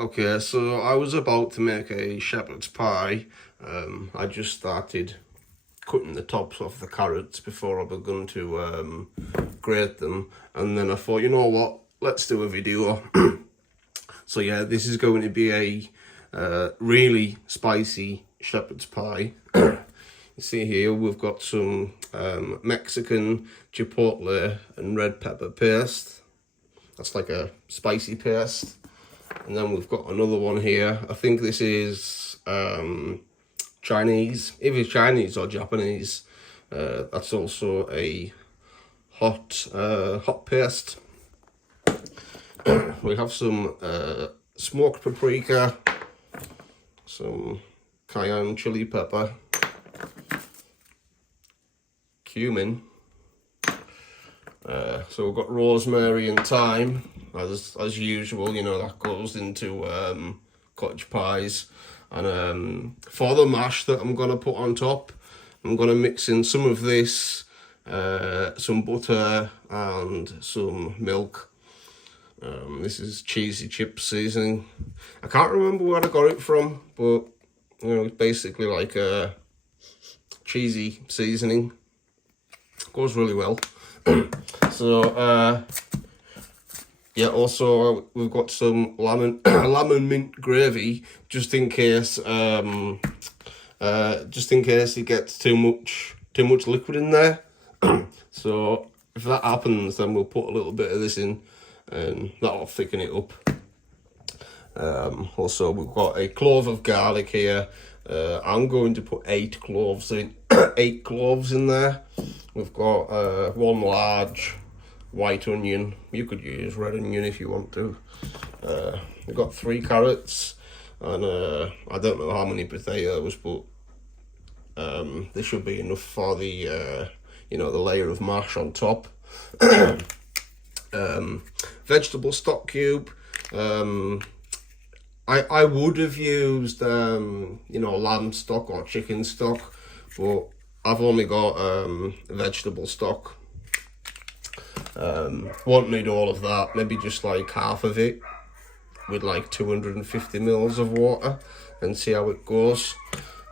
Okay, so I was about to make a shepherd's pie. I just started cutting the tops off the carrots before I begun to grate them, and then I thought, you know what, let's do a video. So yeah, this is going to be a really spicy shepherd's pie. You see here we've got some Mexican chipotle and red pepper paste. That's like a spicy paste. And then we've got another one here. I think this is Chinese. If it's Chinese or Japanese, that's also a hot paste. We have some smoked paprika, some cayenne chili pepper, cumin. So we've got rosemary and thyme, as usual. You know, that goes into cottage pies. And for the mash that I'm gonna put on top, I'm gonna mix in some of this, some butter and some milk. This is cheesy chip seasoning. I can't remember where I got it from, but you know, it's basically like a cheesy seasoning. Goes really well. So yeah, also we've got some lemon and mint gravy, just in case it gets too much liquid in there. So if that happens, then we'll put a little bit of this in, and that'll thicken it up. Also we've got a clove of garlic here. I'm going to put 8 cloves in, 8 cloves in there. We've got 1 large white onion. You could use red onion if you want to. We've got 3 carrots, and I don't know how many potatoes, but this should be enough for the you know, the layer of mash on top. Vegetable stock cube. I would have used you know, lamb stock or chicken stock, but I've only got vegetable stock. Won't need all of that, maybe just like half of it with like 250 mils of water, and see how it goes.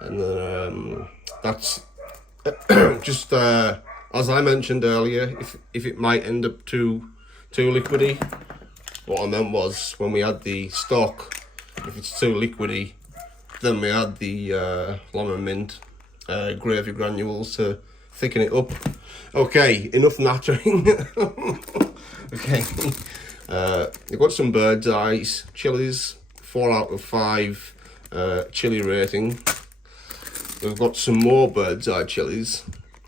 And then that's just as I mentioned earlier, if it might end up too liquidy, what I meant was when we add the stock, if it's too liquidy, then we add the lemon mint gravy granules to thicken it up. Okay, enough nattering. Okay, we've got some bird's eyes chilies, 4 out of 5 chili rating. We've got some more bird's eye chilies,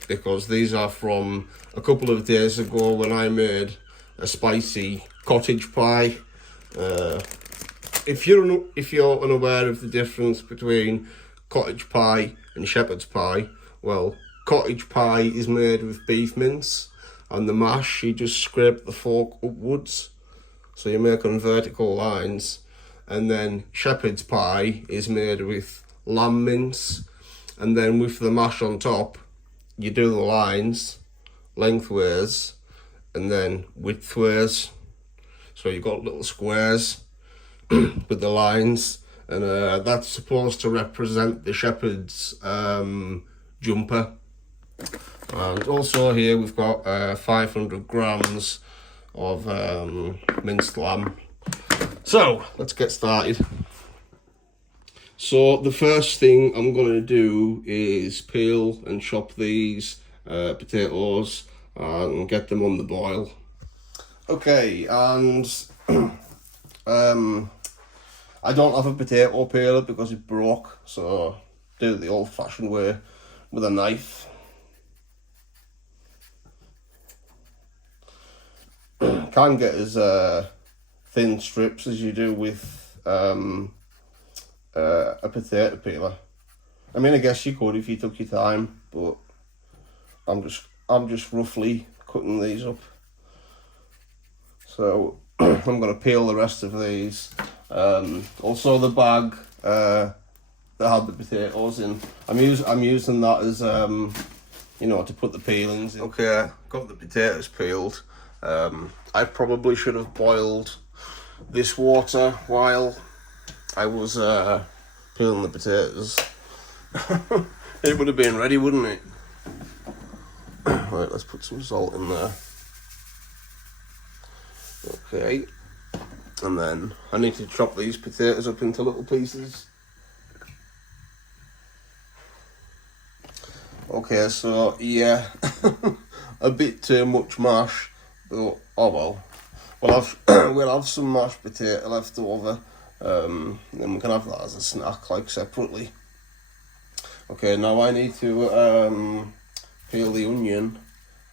because these are from a couple of days ago when I made a spicy cottage pie. If you're unaware of the difference between cottage pie and shepherd's pie, well, cottage pie is made with beef mince, and the mash, you just scrape the fork upwards, so you make on vertical lines. And then shepherd's pie is made with lamb mince, and then with the mash on top, you do the lines lengthways and then widthways, so you've got little squares with the lines, and that's supposed to represent the shepherd's jumper. And also here we've got 500 grams of minced lamb. So let's get started. So the first thing I'm going to do is peel and chop these potatoes and get them on the boil. Okay, and I don't have a potato peeler because it broke, so do it the old-fashioned way with a knife. Can't get as thin strips as you do with a potato peeler. I mean, I guess you could if you took your time, but I'm just roughly cutting these up. So I'm gonna peel the rest of these. Also the bag that had the potatoes in, I'm using that as you know, to put the peelings in. Okay, got the potatoes peeled. I probably should have boiled this water while I was peeling the potatoes, it would have been ready, wouldn't it? Right, let's put some salt in there. Okay, and then I need to chop these potatoes up into little pieces. Okay, so yeah, a bit too much mash, but oh well. We'll have some mashed potato left over, then we can have that as a snack, like separately. Okay, now I need to peel the onion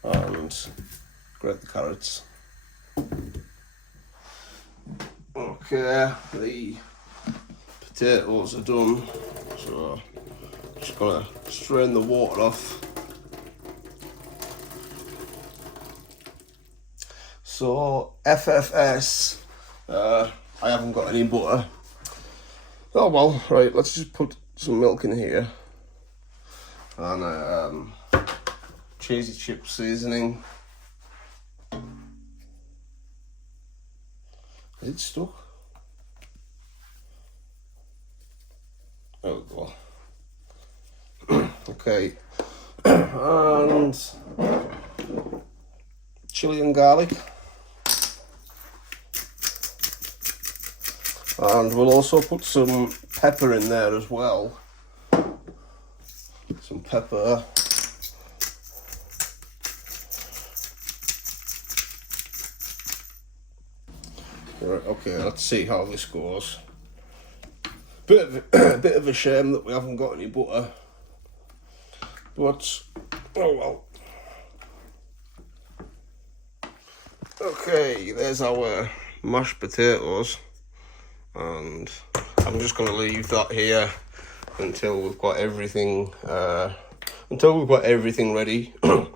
and grate the carrots. Okay, the potatoes are done, so just gonna strain the water off. So FFS, I haven't got any butter. Oh well, right, let's just put some milk in here. And cheesy chip seasoning. Is it stuck? Oh god. Okay. And chili and garlic. And we'll also put some pepper in there as well. Some pepper. Right, okay, let's see how this goes. Bit of a shame that we haven't got any butter. But, oh well. Okay, there's our mashed potatoes. And I'm just going to leave that here until we've got everything ready. You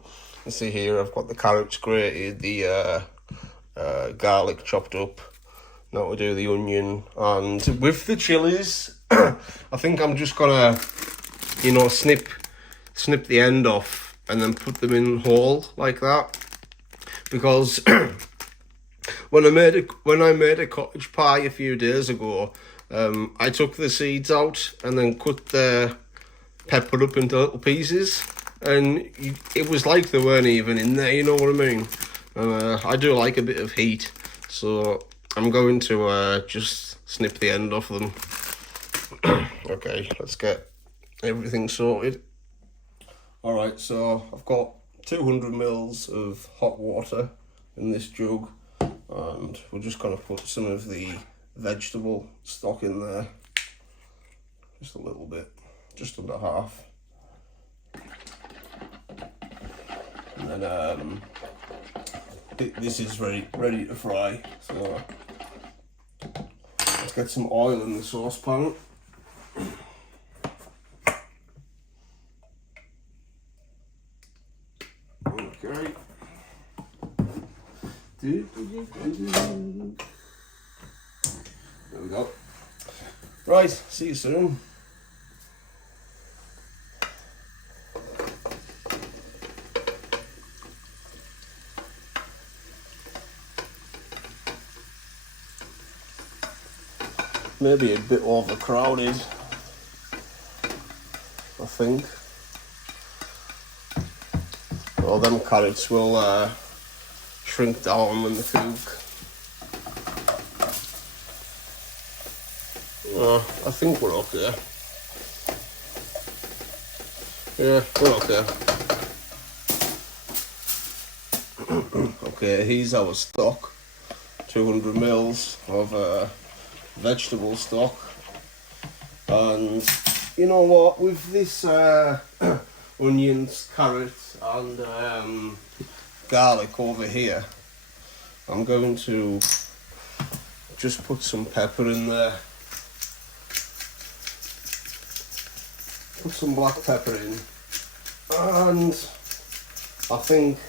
see here, I've got the carrots grated, the garlic chopped up. Now we'll do the onion, and with the chilies, I think I'm just gonna, snip the end off and then put them in whole like that, because when I made a cottage pie a few days ago, I took the seeds out and then cut the pepper up into little pieces, and it was like they weren't even in there, you know what I mean? And I do like a bit of heat, so I'm going to just snip the end off them. Okay, let's get everything sorted. Alright, so I've got 200 mils of hot water in this jug, and we're just going to put some of the vegetable stock in there. Just a little bit, just under half. And then this is ready to fry, so let's get some oil in the saucepan. Okay. There we go. Right, see you soon. Maybe a bit overcrowded, I think. Well, them carrots will shrink down when they cook. I think we're okay. Yeah, we're okay. Okay, here's our stock. 200 mils of vegetable stock. And you know what, with this onions, carrots and garlic over here, I'm going to just put some pepper in there. Put some black pepper in, and I think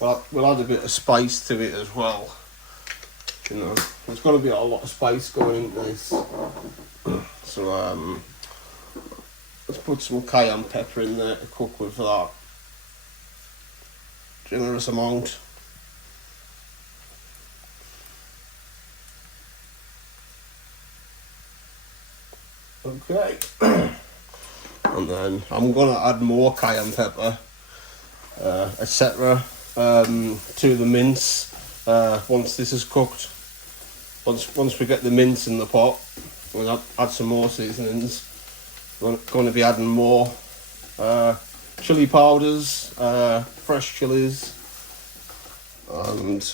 we'll add a bit of spice to it as well. You know, there's going to be a lot of spice going into this. So let's put some cayenne pepper in there to cook with that. Generous amount. Okay. And then I'm gonna add more cayenne pepper, etc. To the mince once this is cooked. Once we get the mince in the pot, we'll add some more seasonings. We're going to be adding more chili powders, fresh chilies, and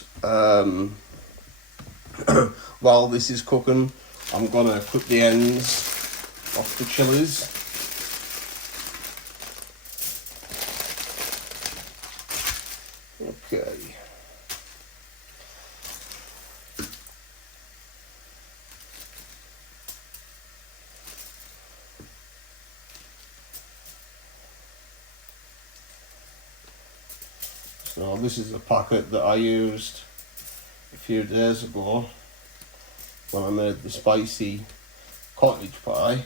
while this is cooking, I'm going to clip the ends off the chilies. Okay. So this is a packet that I used a few days ago when I made the spicy cottage pie.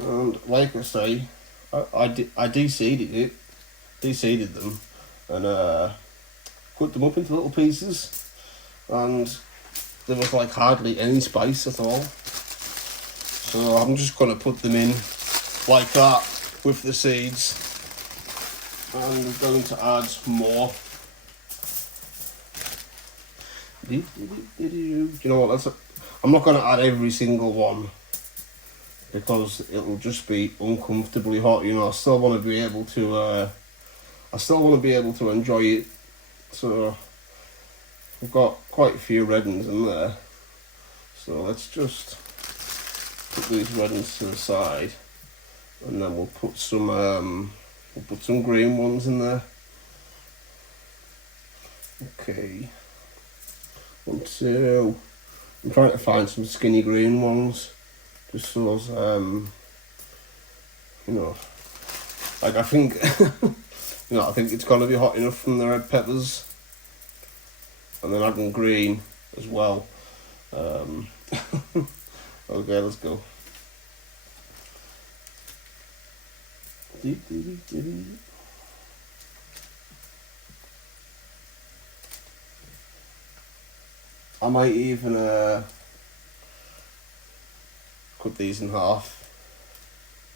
And like I say, I de-seeded them, and cut them up into little pieces, and there was like hardly any spice at all. So I'm just going to put them in like that with the seeds, and I'm going to add more. Do you know what? I'm not going to add every single one because it'll just be uncomfortably hot. You know, I still want to be able to enjoy it. So I've got quite a few red ones in there. So let's just put these red ones to the side, and then we'll put some green ones in there. Okay. 1, 2. I'm trying to find some skinny green ones. Just those, you know, like I think, I think it's gonna be hot enough from the red peppers, and then adding green as well. Okay, let's go. I might even cut these in half.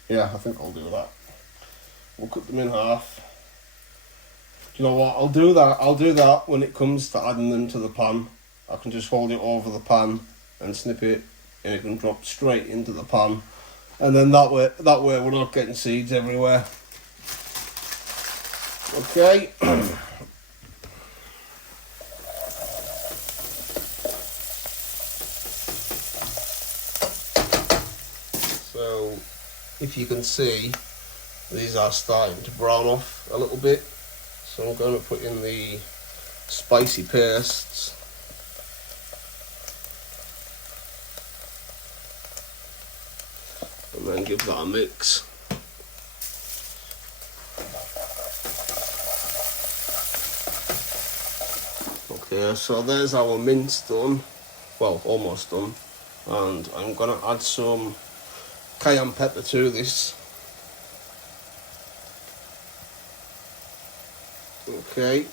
Yeah, I think I'll do that. We'll cut them in half. Do you know what? I'll do that when it comes to adding them to the pan. I can just hold it over the pan and snip it, and it can drop straight into the pan. And then that way we're not getting seeds everywhere. Okay. So, if you can see, these are starting to brown off a little bit. So I'm going to put in the spicy pastes. And then give that a mix. Okay, so there's our mince done. Well, almost done. And I'm going to add some cayenne pepper to this. Okay,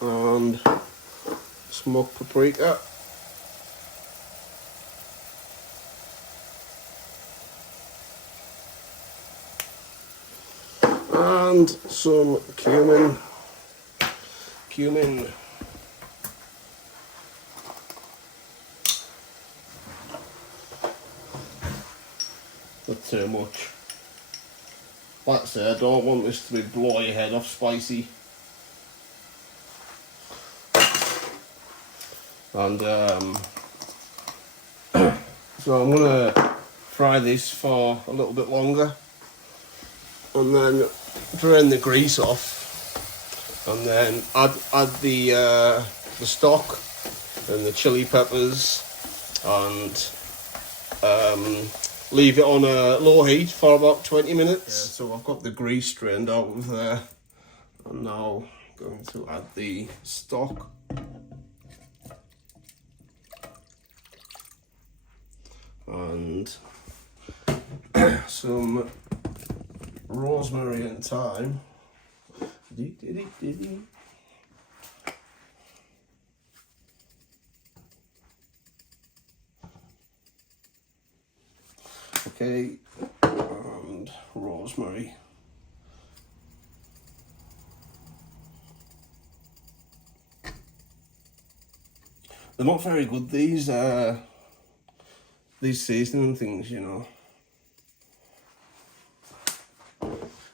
and smoked paprika. And some cumin. Not too much. Like I say, I don't want this to be blow your head off spicy. And so I'm gonna fry this for a little bit longer, and then drain the grease off, and then add the stock and the chili peppers, and leave it on a low heat for about 20 minutes. Yeah, so I've got the grease drained out of there, and now I'm going to add the stock. And some rosemary and thyme. Okay, and rosemary. They're not very good, these seasoning things, you know.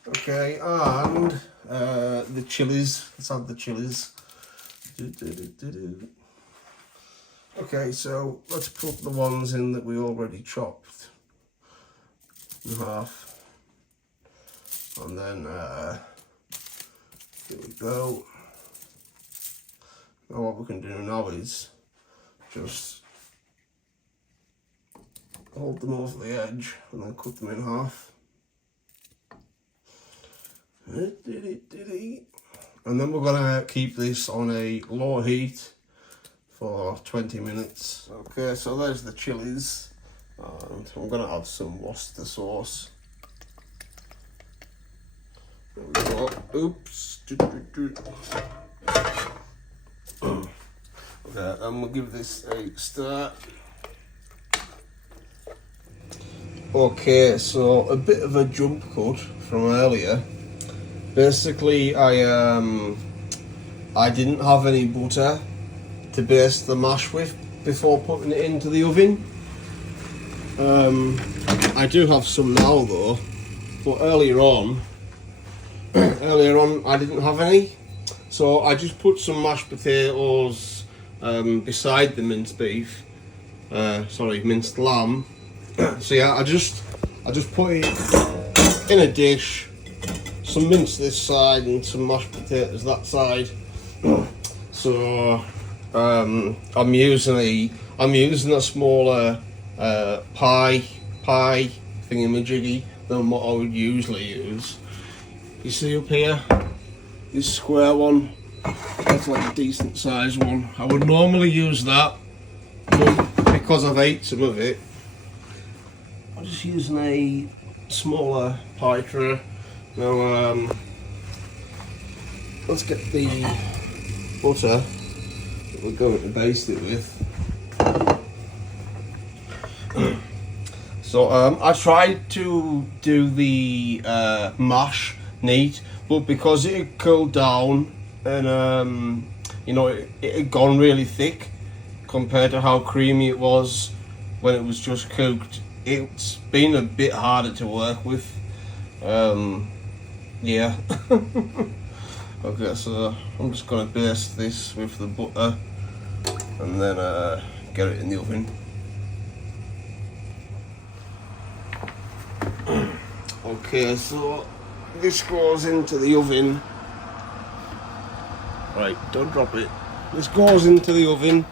Okay, and the chilies. Let's add the chilies. Okay, so let's put the ones in that we already chopped in half. And then, here we go. Now what we can do now is just hold them over the edge and then cut them in half. And then we're gonna keep this on a low heat for 20 minutes. Okay, so there's the chilies, and I'm gonna add some Worcester sauce. There we go. Oops. Okay, and we'll give this a stir. Okay, so a bit of a jump cut from earlier. Basically, I didn't have any butter to baste the mash with before putting it into the oven. I do have some now though, but earlier on I didn't have any, so I just put some mashed potatoes beside the minced beef. Minced lamb. So yeah, I just put it in a dish. Some mince this side and some mashed potatoes that side. So I'm using a smaller pie thingamajiggy than what I would usually use. You see up here, this square one, that's like a decent sized one. I would normally use that, but because I've ate some of it, I'm just using a smaller pie tray. Now, let's get the butter that we're going to baste it with. So, I tried to do the mash neat, but because it had cooled down and, you know, it had gone really thick compared to how creamy it was when it was just cooked, it's been a bit harder to work with. Yeah. Okay, so I'm just gonna baste this with the butter and then get it in the oven. Okay, so this goes into the oven. Right, don't drop it. This goes into the oven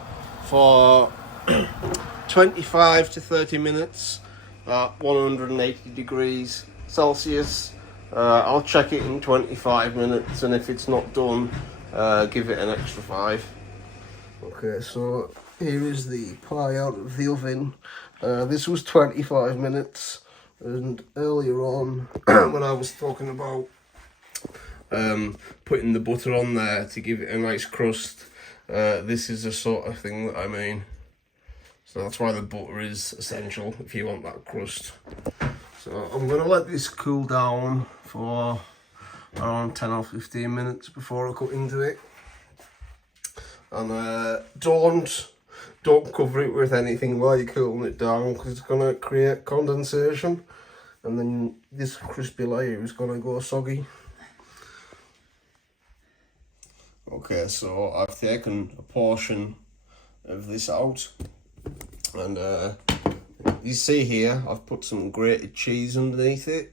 for 25 to 30 minutes at 180 degrees Celsius. I'll check it in 25 minutes, and if it's not done, give it an extra 5. Okay, so here is the pie out of the oven. This was 25 minutes, and earlier on, when I was talking about putting the butter on there to give it a nice crust, this is the sort of thing that I mean. So that's why the butter is essential if you want that crust. So I'm going to let this cool down for around 10 or 15 minutes before I cut into it. And don't cover it with anything while you're cooling it down, because it's going to create condensation, and then this crispy layer is going to go soggy. Okay, so I've taken a portion of this out, and you see here I've put some grated cheese underneath it.